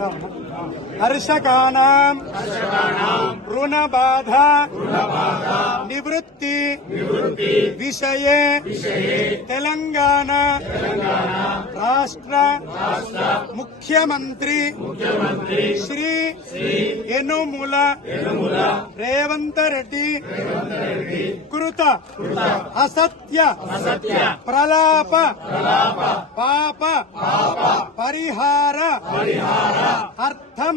हर्षकाणां निवृत्ति। विषय। तेलंगाना राष्ट्र। मुख्यमंत्री। श्री यनुमूल रेवंत रेड्डी। कृत असत्य। प्रलाप। पाप। పరిహార. అర్థం.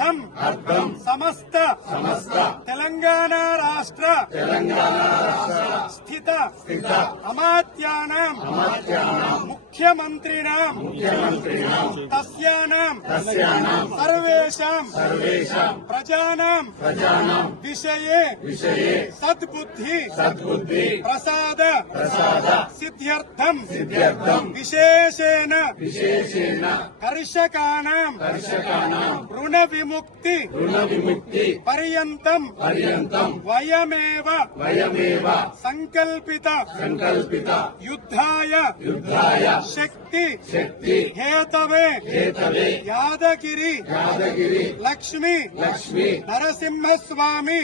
అర్థం. సమస్త. తెలంగాణ రాష్ట్ర. స్థిత. అమాత్యానాం. ముఖ్యమంత్రిణాం. తస్యానాం. సర్వేషాం. ప్రజానాం. విషయే. సద్బుద్ధి. ప్రసాద. సిద్ధ్యర్థం. విశేషేణ. కర్షకాణాం రుణ విముక్తి రుణ విముక్తి పర్యంతం. शक्ति। शक्ति। हेतवे। हेतवे। यादगिरि। यादगिरि। लक्ष्मी। लक्ष्मी। नरसिंह स्वामी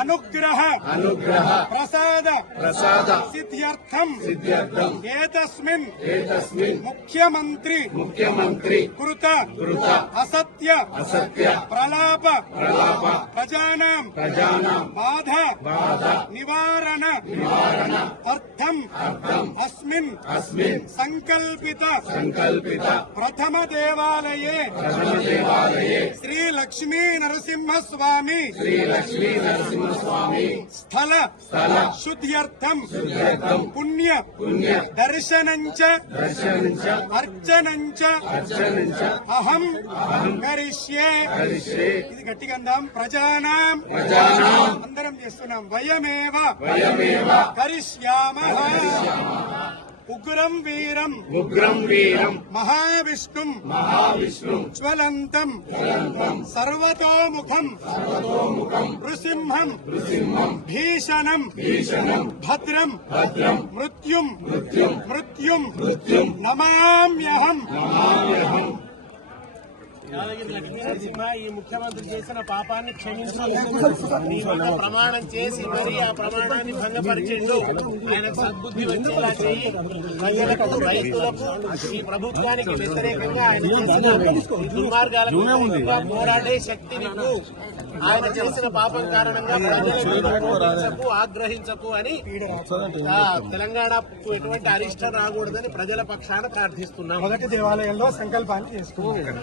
अनुग्रह। अनुग्रह। प्रसाद। प्रसाद। सिद्ध्यर्थम। सिद्ध्यर्थम। एतस्मिन्। मुख्यमंत्री मुख्यमंत्री कृत कृत असत्य। असत्य। प्रलाप। प्रलाप। प्रजानाम। प्रजानाम। बाधा। बाधा। निवारण। निवारण। अर्थम। अर्थम। अस्मिन्। బాధ బాధ నివారణ నివారణ అర్థం అర్థం అస్మిన్ అస్మిన్ సంకల్పిత సంకల్పిత ప్రథమ దేవాలయే ప్రథమ దేవాలయే శ్రీ లక్ష్మీ నరసింహస్వామి శ్రీ లక్ష్మీ నరసింహస్వామి స్థల స్థల శుద్ధ్యర్థం శుద్ధ్యర్థం పుణ్య పుణ్య దర్శనంచ దర్శనించ అర్చనంచ అర్చనించ అహం కరిష్యే హరిషే ఇది గట్టిగా అందాం ప్రజానాం. ప్రజానాం. అందరం చేస్తున్నాం. వయమేవ. వయమేవ. కరిష్యామ ఉగ్రం వీరం. ఉగ్రం వీరం. మహావిష్ణుం. మహావిష్ణు. జ్వలంతం. సర్వతోముఖం. నృసింహం. నృసింహం. భీషణం. భీషణం. భద్రం. భద్రం. మృత్యుం. మృత్యుం. మృత్యుం. మృత్యుం. నమామ్యహం. నరసింహ ఈ ముఖ్యమంత్రి చేసిన పాపాన్ని క్షమించు. నీ వల్ల ప్రమాణం చేసి మరి ఆ ప్రమాణాన్ని భంగపరిచిండు. ఆయన సద్బుద్ధి వచ్చేలా చేయి ప్రజలకు రైతులకు ఈ ప్రభుత్వానికి వ్యతిరేకంగా ఆయన దుర్మార్గాలకు పోరాడే శక్తి నీకు. ఆయన చేసిన పాపం కారణంగా ప్రజలను కోపించకు, ఆగ్రహించకు అని తెలంగాణకు ఎటువంటి అరిష్టం రాకూడదని ప్రజల పక్షాన ప్రార్థిస్తున్నాం. మొదటి దేవాలయంలో సంకల్పాన్ని చేసుకున్నాం.